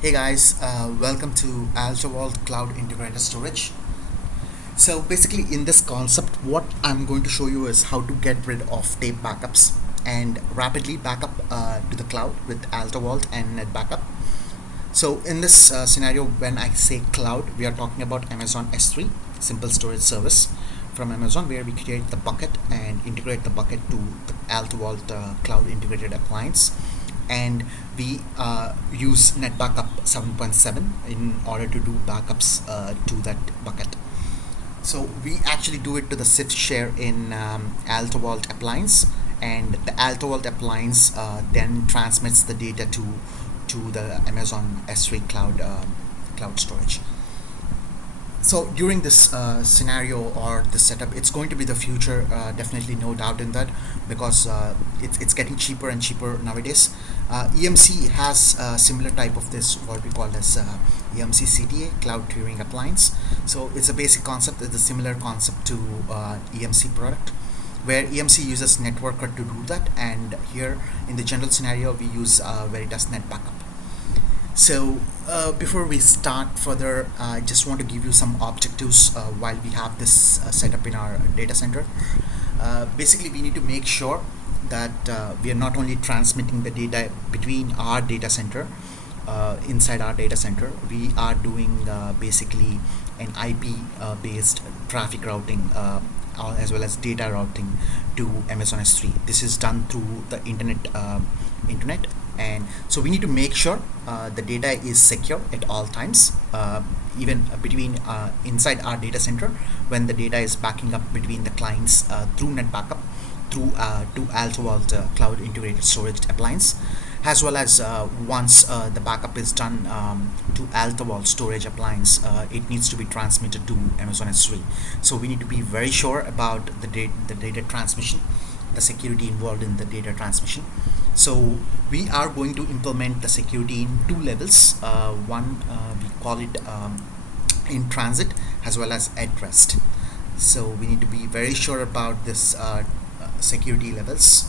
Hey guys, welcome to AltaVault Cloud Integrated Storage. So basically in this concept, what I'm going to show you is how to get rid of tape backups and rapidly backup to the cloud with AltaVault and Netbackup. So in this scenario, when I say cloud, we are talking about Amazon S3, simple storage service from Amazon, where we create the bucket and integrate the bucket to the AltaVault cloud integrated appliance. And we use Netbackup 7.7 in order to do backups to that bucket. So we actually do it to the SIFT share in AltaVault appliance, and the AltaVault appliance then transmits the data to the Amazon S3 cloud storage. So during this scenario or this setup, it's going to be the future, definitely no doubt in that, because it's getting cheaper and cheaper nowadays. EMC has a similar type of this, what we call as EMC CTA, Cloud Tiering Appliance. So it's a basic concept, it's a similar concept to EMC product, where EMC uses Networker to do that, and here in the general scenario we use Veritas Netbackup. So before we start further, I just want to give you some objectives while we have this setup in our data center. Basically, we need to make sure that we are not only transmitting the data between our data center, inside our data center, we are doing basically an IP based traffic routing as well as data routing to Amazon S3. This is done through the internet, and so we need to make sure the data is secure at all times, even between inside our data center, when the data is backing up between the clients through Netbackup through to AltaVault Cloud Integrated Storage Appliance, as well as once the backup is done to AltaVault Storage Appliance, it needs to be transmitted to Amazon S3. So we need to be very sure about the data transmission, the security involved in the data transmission. So we are going to implement the security in two levels. One, we call it in transit as well as at rest. So we need to be very sure about this security levels,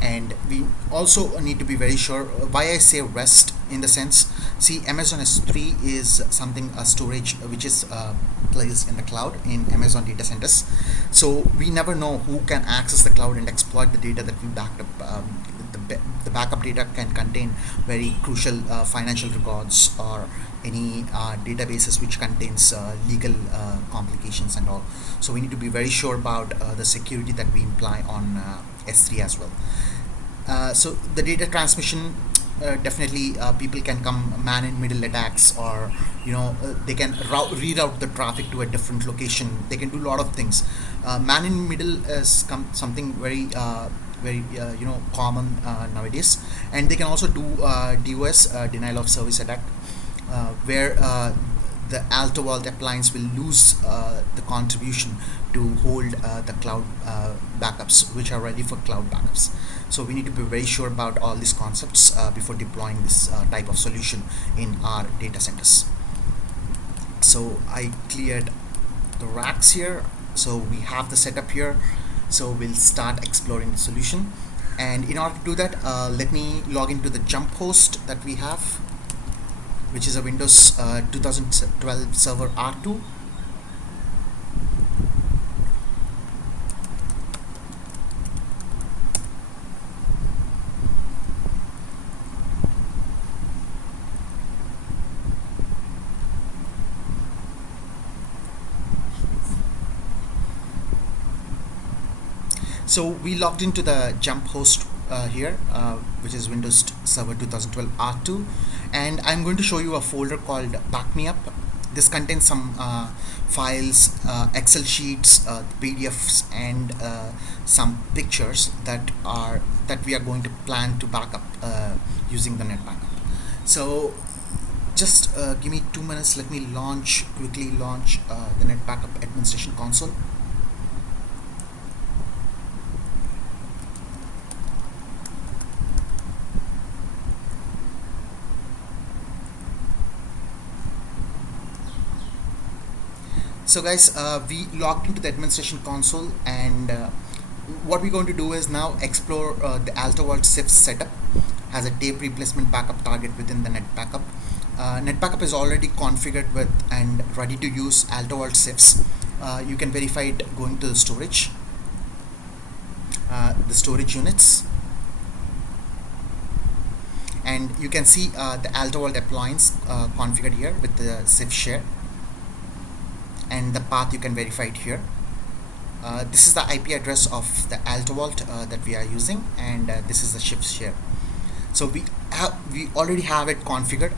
and we also need to be very sure why I say rest, in the sense, see, Amazon S3 is something, a storage which is placed in the cloud in Amazon data centers. So we never know who can access the cloud and exploit the data that we backed up. The backup data can contain very crucial financial records or any databases which contains legal complications and all. So we need to be very sure about the security that we imply on S3 as well. So the data transmission, definitely people can come man in middle attacks, or they can reroute the traffic to a different location. They can do a lot of things. Man in middle is something very common nowadays, and they can also do DOS, denial of service attack, where the AltaVault appliance will lose the contribution to hold the cloud backups which are ready for cloud backups. So we need to be very sure about all these concepts before deploying this type of solution in our data centers. So I cleared the racks here, so we have the setup here. So we'll start exploring the solution, and in order to do that, let me log into the jump host that we have, which is a Windows 2012 server R2. So we logged into the jump host here, which is Windows Server 2012 R2, and I'm going to show you a folder called Back Me Up. This contains some files, Excel sheets, PDFs, and some pictures that we are going to plan to back up using the Netbackup. So just give me 2 minutes. Let me quickly launch the Netbackup administration console. So guys, we logged into the administration console, and what we're going to do is now explore the AltaVault SIFT setup as a tape replacement backup target within the Netbackup. Netbackup is already configured with and ready to use AltaVault CIFS. You can verify it going to the storage units, and you can see the AltaVault appliance configured here with the CIFS share, and the path you can verify it here. This is the IP address of the AltaVault that we are using, and this is the CIFS share. So we already have it configured.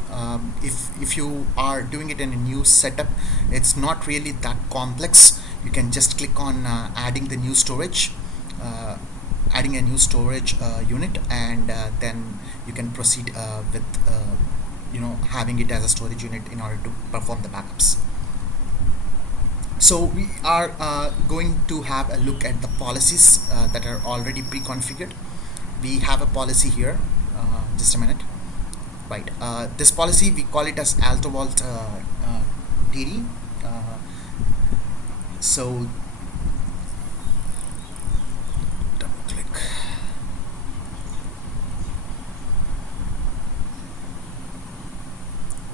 If you are doing it in a new setup, it's not really that complex. You can just click on adding the new storage, adding a new storage unit, and then you can proceed with having it as a storage unit in order to perform the backups. So we are going to have a look at the policies that are already pre-configured. We have a policy here. Just a minute. Right. This policy, we call it as AltaVault DD. So double click.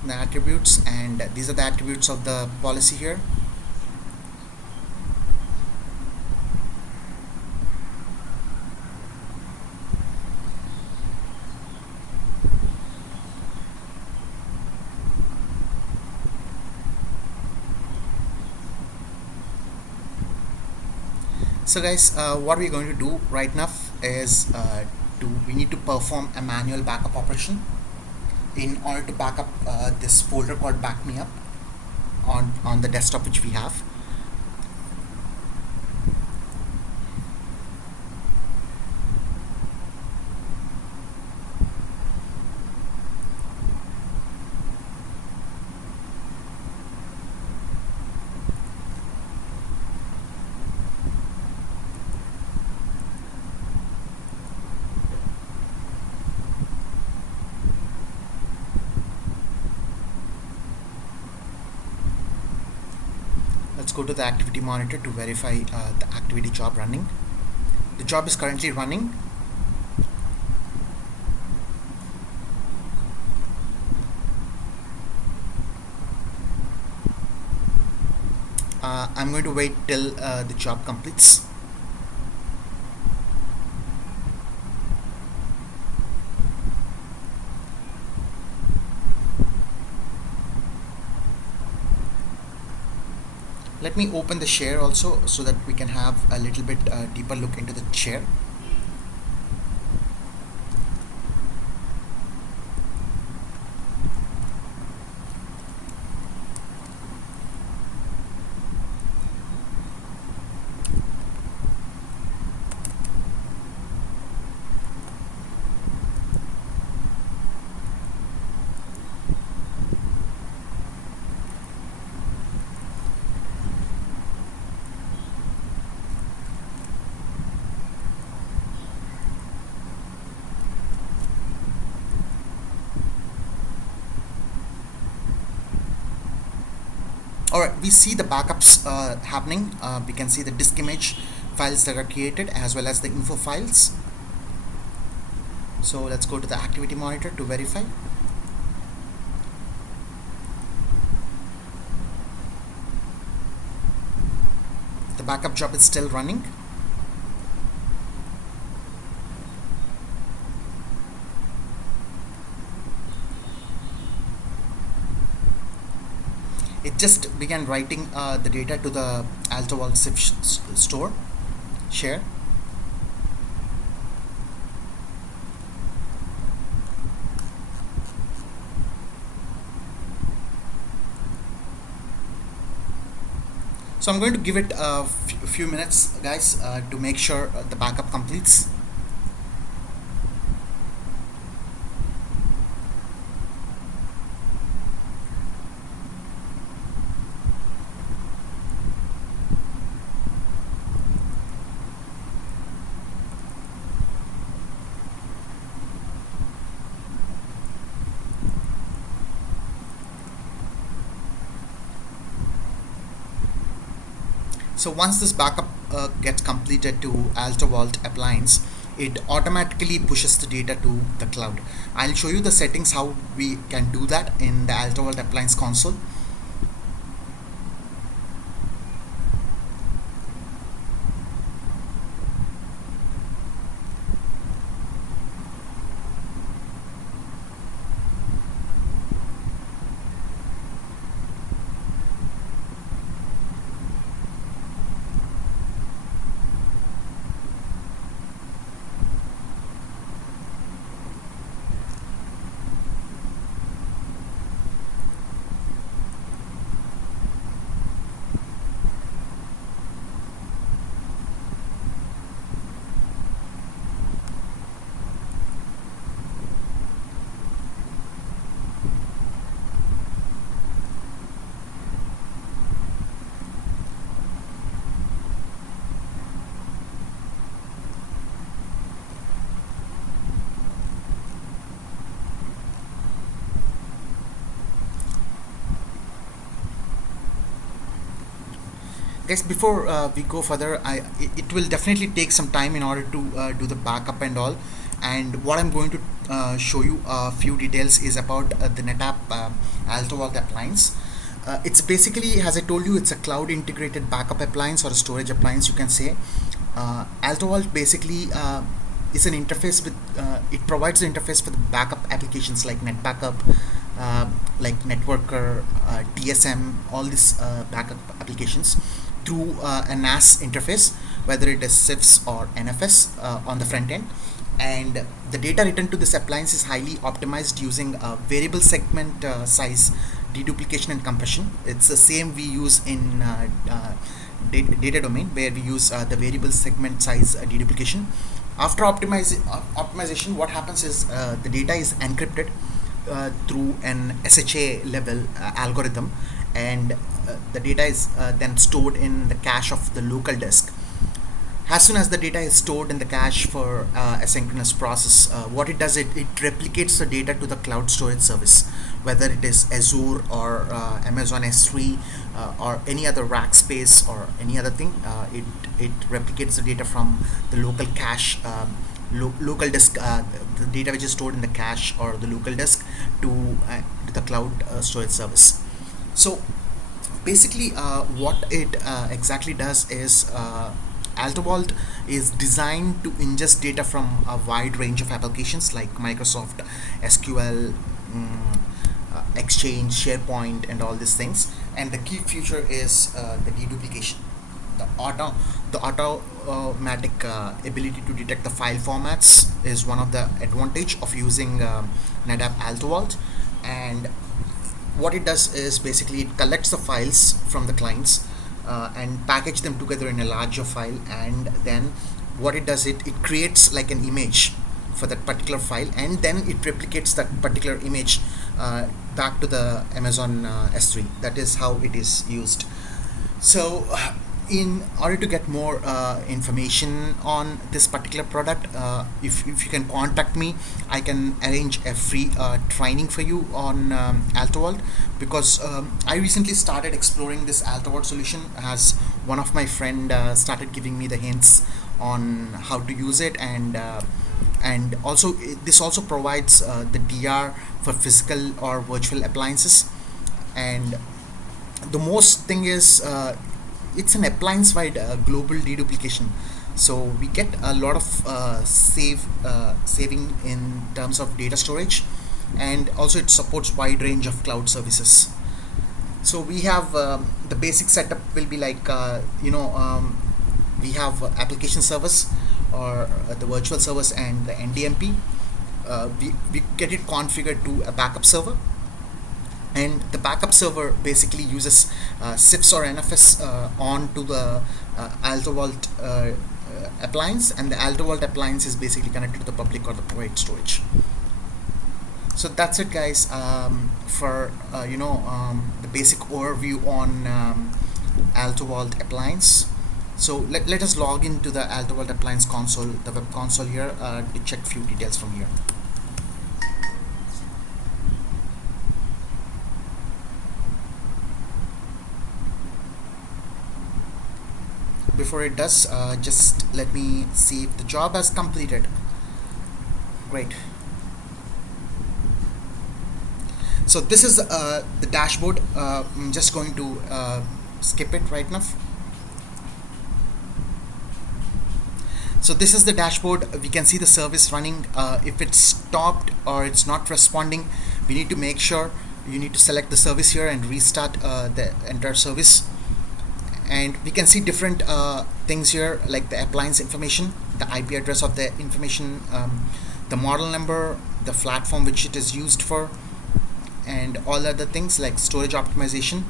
The attributes, and these are the attributes of the policy here. So guys, what we're going to do right now is we need to perform a manual backup operation in order to back up this folder called back me up on the desktop which we have. Let's go to the activity monitor to verify the activity job running. The job is currently running. I'm going to wait till the job completes. Let me open the share also so that we can have a little bit deeper look into the share. Alright, we see the backups happening. We can see the disk image files that are created as well as the info files. So let's go to the activity monitor to verify. The backup job is still running. It just began writing the data to the AltaVault CIFS store share. So I'm going to give it a few minutes, guys, to make sure the backup completes. So once this backup gets completed to AltaVault appliance, it automatically pushes the data to the cloud. I'll show you the settings how we can do that in the AltaVault Appliance console. Guys, before we go further, it will definitely take some time in order to do the backup and all. And what I'm going to show you a few details is about the Netapp AltaVault appliance. It's basically, as I told you, it's a cloud integrated backup appliance or a storage appliance, you can say. AltaVault basically is an interface with, it provides the interface for the backup applications like Netbackup, like Networker, TSM, all these backup applications through a NAS interface, whether it is CIFS or NFS on the front end. And the data returned to this appliance is highly optimized using variable segment size deduplication and compression. It's the same we use in data domain, where we use the variable segment size deduplication. After optimization, what happens is the data is encrypted through an SHA level algorithm, and the data is then stored in the cache of the local disk. As soon as the data is stored in the cache for asynchronous process, what it does, it replicates the data to the cloud storage service, whether it is Azure or Amazon S3 or any other rack space or any other thing. It replicates the data from the local cache, local disk, the data which is stored in the cache or the local disk to the cloud storage service. So basically what it exactly does is AltaVault is designed to ingest data from a wide range of applications like Microsoft SQL, Exchange, SharePoint, and all these things. And the key feature is the deduplication, the automatic ability to detect the file formats is one of the advantage of using Netapp AltaVault. And what it does is basically it collects the files from the clients and package them together in a larger file, and then what it does, it creates like an image for that particular file, and then it replicates that particular image back to the Amazon S3. That is how it is used. So in order to get more information on this particular product, if you can contact me, I can arrange a free training for you on AltaVault, because I recently started exploring this AltaVault solution as one of my friend started giving me the hints on how to use it, and also this also provides the DR for physical or virtual appliances. And the most thing is it's an appliance-wide global deduplication, so we get a lot of saving in terms of data storage, and also it supports wide range of cloud services. So we have the basic setup will be like we have application service or the virtual service and the NDMP. We get it configured to a backup server, and the backup server basically uses CIFS or NFS onto the AltaVault appliance, and the AltaVault appliance is basically connected to the public or the private storage. So that's it, guys, for the basic overview on AltaVault appliance. So let us log into the AltaVault appliance console, the web console here, to check few details from here. before it does, just let me see if the job has completed. Great. So this is the dashboard. I'm just going to skip it right now. So this is the dashboard. We can see the service running. If it's stopped or it's not responding, we need to make sure you need to select the service here and restart the entire service. And we can see different things here, like the appliance information, the IP address of the information, the model number, the platform which it is used for, and all other things like storage optimization.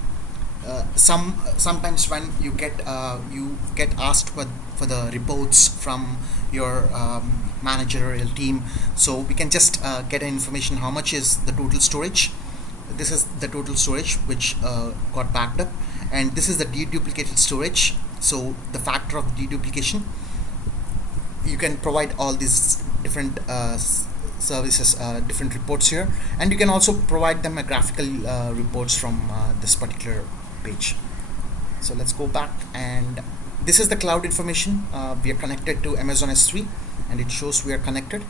Sometimes when you get asked for the reports from your managerial team, so we can just get information how much is the total storage. This is the total storage which got backed up, and this is the deduplicated storage, so the factor of deduplication. You can provide all these different services, different reports here, and you can also provide them a graphical reports from this particular page. So let's go back, and this is the cloud information. We are connected to Amazon S3, and it shows we are connected.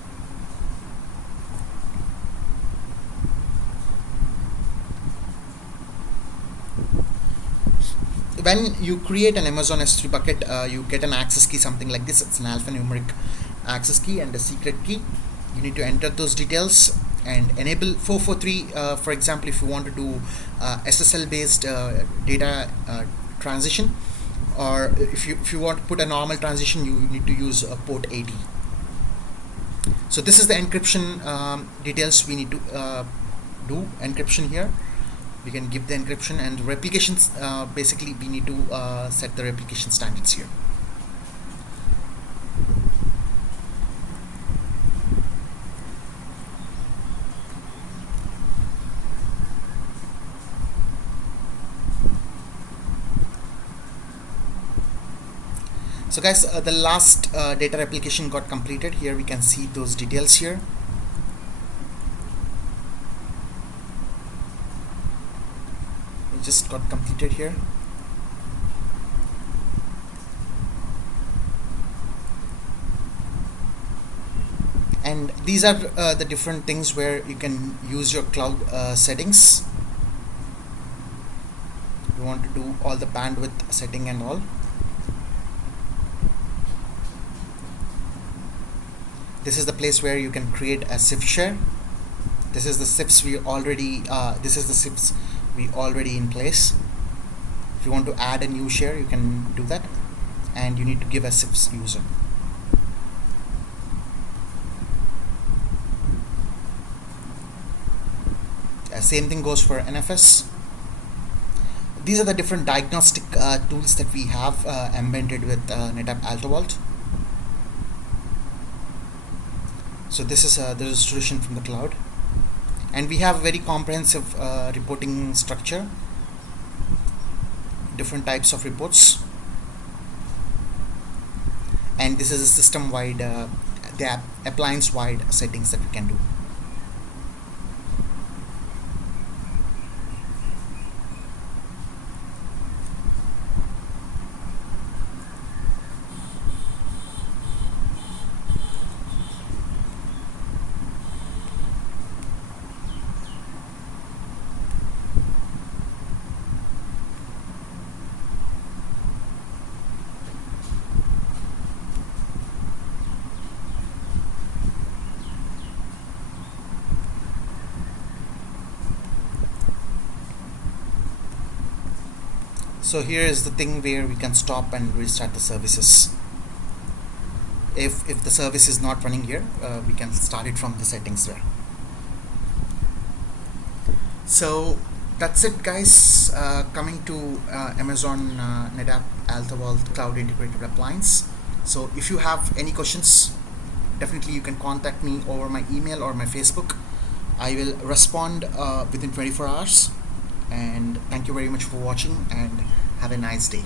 When you create an Amazon S3 bucket, you get an access key, something like this. It's an alphanumeric access key and a secret key. You need to enter those details and enable 443. For example, if you want to do SSL based data transition, or if you want to put a normal transition, you need to use port 80. So this is the encryption details. We need to do encryption here. We can give the encryption, and replications, basically we need to set the replication standards here. So guys, the last data replication got completed. Here we can see those details here. It just got completed here. And these are the different things where you can use your cloud settings. You want to do all the bandwidth setting and all. This is the place where you can create a SIF share. This is the SIFs we already in place. If you want to add a new share, you can do that, and you need to give a SIFs user. Same thing goes for NFS. These are the different diagnostic tools that we have embedded with Netapp AltaVault. So this is the distribution from the cloud, and we have a very comprehensive reporting structure, different types of reports, and this is a system-wide, the appliance-wide settings that we can do. So here is the thing where we can stop and restart the services. If the service is not running here, we can start it from the settings there. So that's it, guys. Coming to Amazon Netapp AltaVault Cloud Integrated Appliance. So if you have any questions, definitely you can contact me over my email or my Facebook. I will respond within 24 hours. And thank you very much for watching, and have a nice day.